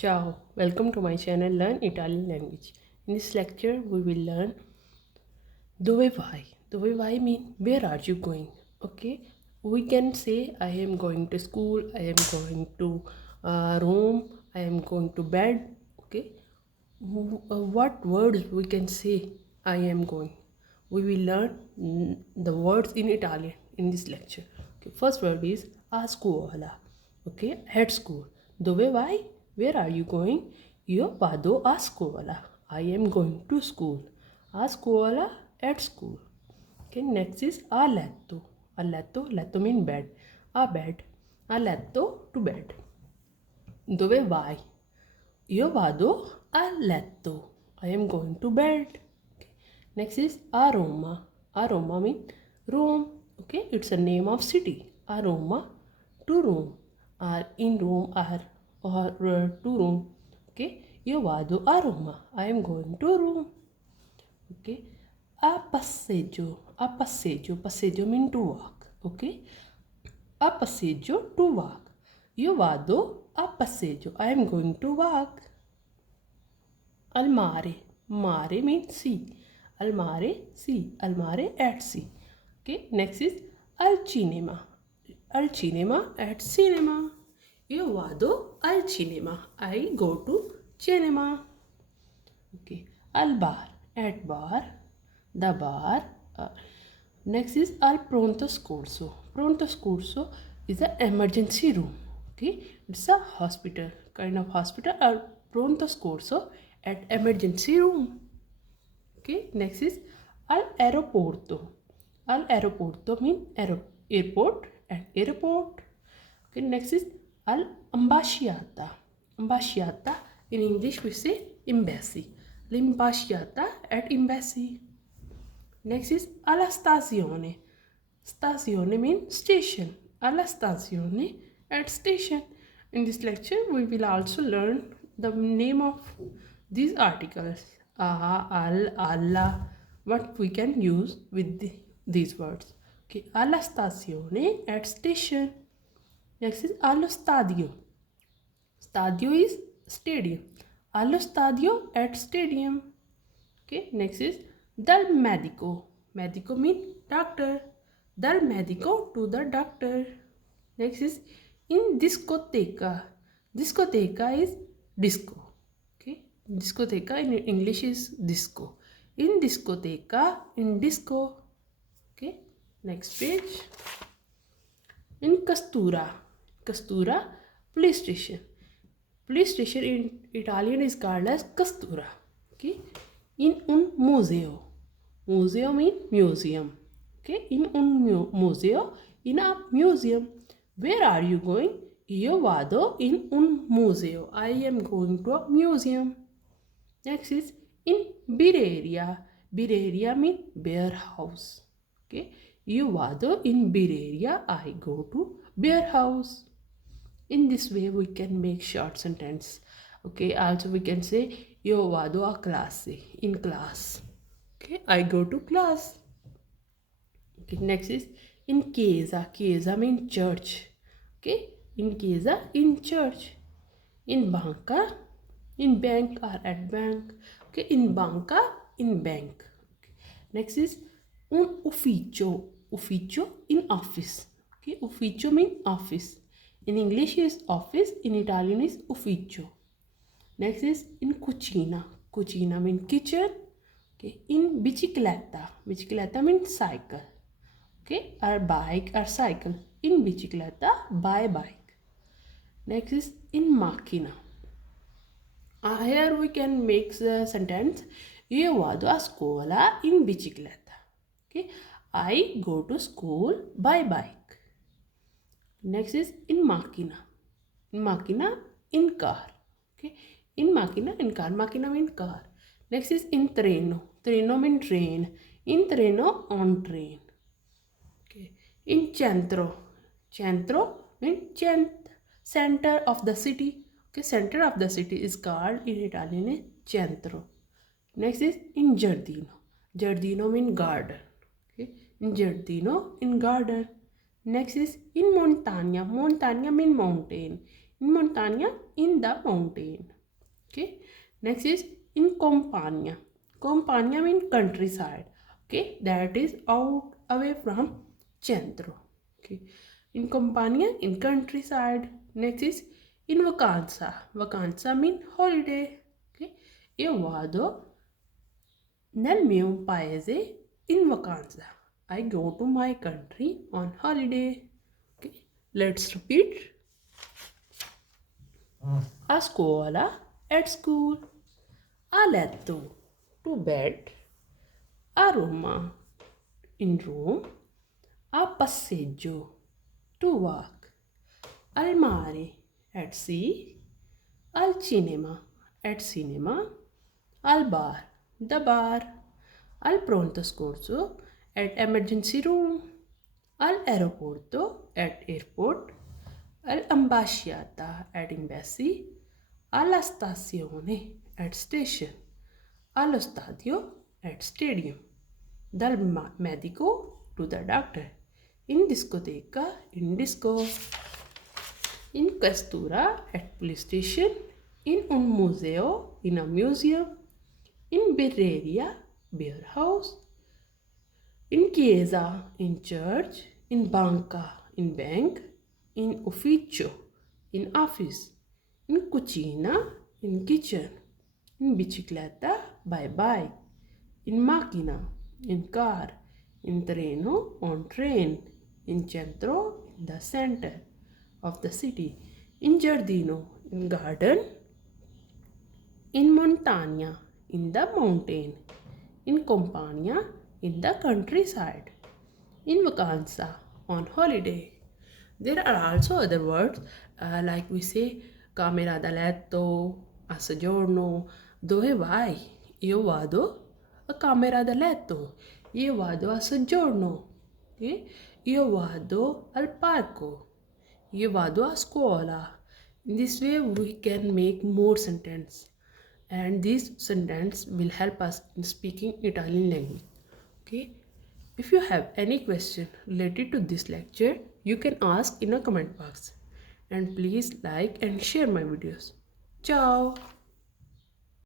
Ciao, welcome to my channel Learn Italian Language. In this lecture, we will learn dove vai. Dove vai mean where are you going? Okay, we can say I am going to school, I am going to Rome, I am going to bed. Okay, what words we can say I am going? We will learn the words in Italian in this lecture. Okay, first word is a scuola. Okay, at school. Dove vai? Where are you going? Io vado a scuola. I am going to school. A scuola, at school. Okay, next is a letto. A letto, letto mean bed. A bed. A letto, to bed. Dove vai? Io vado a letto. I am going to bed. Okay. Next is a Roma. A Roma means Rome. Okay, it's a name of city. A Roma, to Rome. Or in Rome, or to Rome. Okay, io vado a Roma. I am going to Rome. Okay, a passeggio. A passeggio. Passeggio means to walk. Okay, a passeggio, to walk. Io vado a passeggio. I am going to walk. Al mare. Mare means sea. Al mare, sea. Al mare, at sea. Okay, next is al cinema. Al cinema, at cinema. Io vado al cinema. I go to cinema. Okay, al bar, at bar. The bar. Next is al pronto soccorso. Pronto soccorso is an emergency room. Okay, it's a hospital, kind of hospital. Al pronto soccorso at emergency room. Okay, next is al aeroporto. Al aeroporto mean airport and airport. Okay, next is al ambasciata. Ambasciata in English we say embassy. L'imbasciata at embassy. Next is alla stazione. Stazione means station. Alla stazione, at station. In this lecture, we will also learn the name of these articles. A, al, alla, what we can use with these words. Okay, alla stazione, at station. Next is allo stadio. Stadio is stadium. Allo stadio, at stadium. Okay, next is dal medico. Medico means doctor. Dal medico, to the doctor. Next is in discoteca. Discoteca is disco. Okay, discoteca in English is disco. In discoteca, in disco. Okay, next page. In castura. Castura, police station. Police station in Italian is called as castura. Okay, in un museo. Museo means museum. Okay, in un museo, in a museum. Where are you going? Io vado in un museo. I am going to a museum. Next is in birreria. Birreria means beer house. Okay, io vado in birreria. I go to beer house. In this way we can make short sentence. Okay, also we can say io vado a classe, in class. Okay, I go to class. Okay, next is in chiesa. Chiesa means church. Okay, in chiesa, in church. In banca, in bank or at bank. Okay, in banca, in bank. Okay. Next is un ufficio. Ufficio, in office. Okay, ufficio means office. In English is office, in Italian is ufficio. Next is in cucina. Cucina means kitchen. Okay, in bicicletta. Bicicletta means cycle. Okay, or bike or cycle. In bicicletta, by bike. Next is in macchina. Here we can make the sentence io vado a scuola in bicicletta. Okay, I go to school by bike. Next is in macchina. In macchina, in car. Okay, in macchina, in car. Macchina means car. Next is in treno. Treno means train. In treno, on train. Okay, in centro. Centro means center of the city. Okay, center of the city is called in Italian centro. Next is in giardino. Giardino means garden. Okay, in giardino, in garden. Next is in montagna. Montagna means mountain. In montagna, in the mountain. Okay. Next is in campagna. Campagna means countryside. Okay. That is out away from centro. Okay. In campagna, in countryside. Next is in vacanza. Vacanza means holiday. Okay. Io vado nel mio paese in vacanza. I go to my country on holiday. Okay. Let's repeat. A scuola, at school. A letto, to bed. A Roma, in Rome. A passeggio, to walk. Al mare, at sea. Al cinema, at cinema. Al bar, the bar. Al pronto soccorso, at emergency room. Al aeroporto, at airport. Al ambasciata, at embassy. Alla stazione, at station. Allo stadio, at stadium. Dal medico to the doctor. In discoteca, in disco. In questura, at police station. In un museo, in a museum. In birreria, beer house. In chiesa, in church. In banca, in bank. In ufficio, in office. In cucina, in kitchen. In bicicletta, by bike. In macchina, in car. In treno, on train. In centro, in the center of the city. In giardino, in garden. In montagna, in the mountain. In campagna, in the countryside. In vacanza, on holiday. There are also other words like we say camera da letto, a soggiorno, dove vai? Io vado a camera da letto, io vado a soggiorno, okay? Io vado al parco, io vado a scuola. In this way we can make more sentence and this sentence will help us in speaking Italian language. Okay. If you have any question related to this lecture, you can ask in a comment box. And please like and share my videos. Ciao!